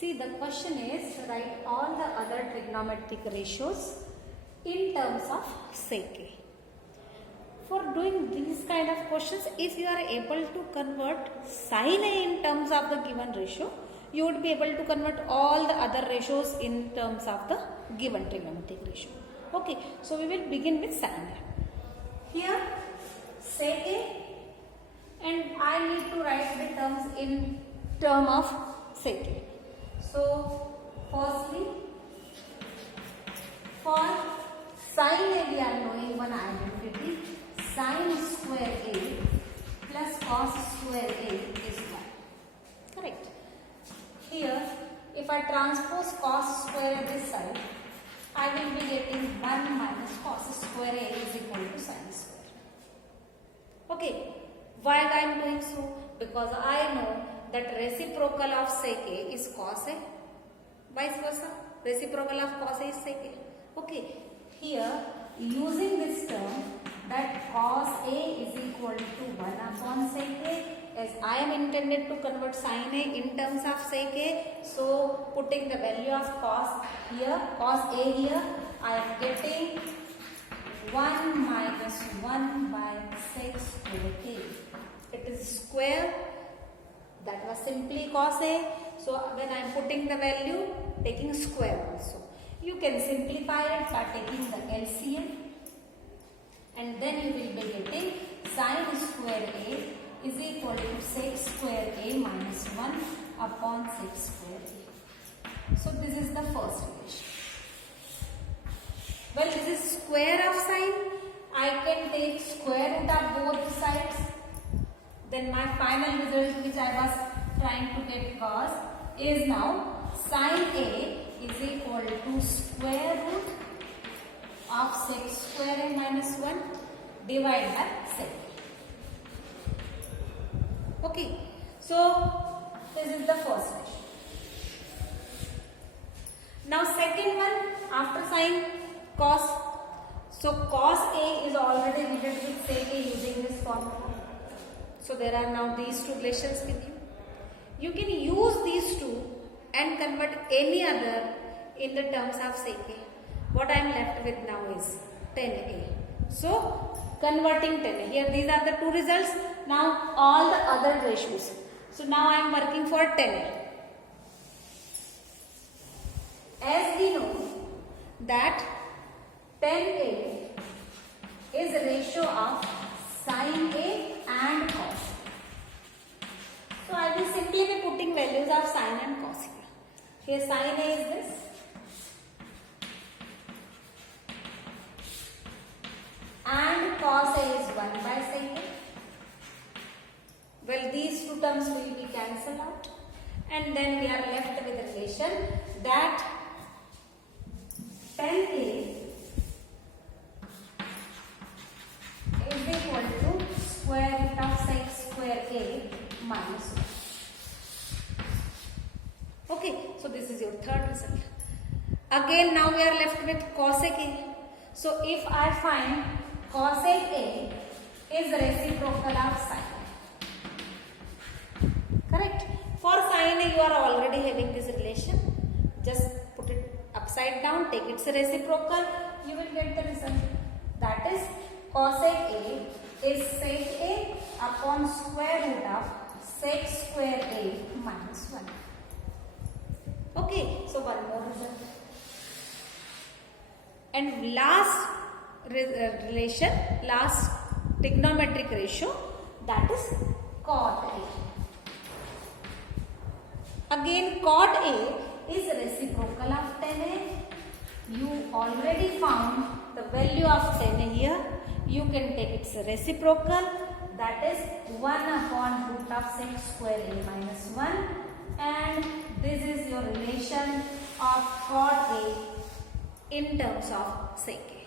See, the question is write all the other trigonometric ratios in terms of sec A. For doing these kind of questions, if you are able to convert sin A in terms of the given ratio, you would be able to convert all the other ratios in terms of the given trigonometric ratio. Okay, so we will begin with sin A. Here, sec A, and I need to write the terms in term of sec A. So, firstly, for sin A we are knowing one identity, sin square A plus cos square A is 1. Correct. Here, if I transpose cos square A this side, I will be getting 1 minus cos square A is equal to sin square. Okay. Why I am doing so? Because I know that reciprocal of sec A is cos A. Vice versa. Reciprocal of cos A is sec A. Okay. Here, using this term, that cos A is equal to 1 upon sec A, as I am intended to convert sin A in terms of sec A. So, putting the value of cos here, cos A here, I am getting 1 minus 1 by sec square A. It is square. That was simply cos A. So, when I am putting the value, taking square also. You can simplify it by taking the LCM. And then you will be getting sin square A is equal to sec square A minus 1 upon sec square A. So, this is the first relation. Well, this is square of sin. I can take square root of both sides. Then my final result which I was trying to get cos is now sin A is equal to square root of sec square A minus 1 divided by sec. Okay, so this is the first ratio. Now second one, after sin cos. So cos A is already related with sec A using this formula. So there are now these two relations with you. You can use these two and convert any other in the terms of sec A. What I am left with now is 10A. So converting 10A. Here these are the two results. Now all the other ratios. So now I am working for 10A. As we know that 10A is a ratio of sin A and cos. So I will simply be putting values of sin and cos here. Here sin A is this. And cos A is 1 by sec A. Well, these two terms will be cancelled out. And then we are left with a relation that 10A is equal to square root of sec square A minus 1. Okay, so this is your third result. Again, now we are left with cosec A. So if I find cosec A is reciprocal of sin A. Correct? For sin A, you are already having this relation. Just put it upside down, take its reciprocal, you will get the result. That is cosec A is sec A upon square root of sec square A minus 1. Okay, so one more result. And last relation, last trigonometric ratio, that is cot A. Again, cot A is reciprocal of 10A. You already found the value of 10A here. You can take its reciprocal, that is 1 upon root of sec square A minus 1, and this is your relation of cot A in terms of sec A.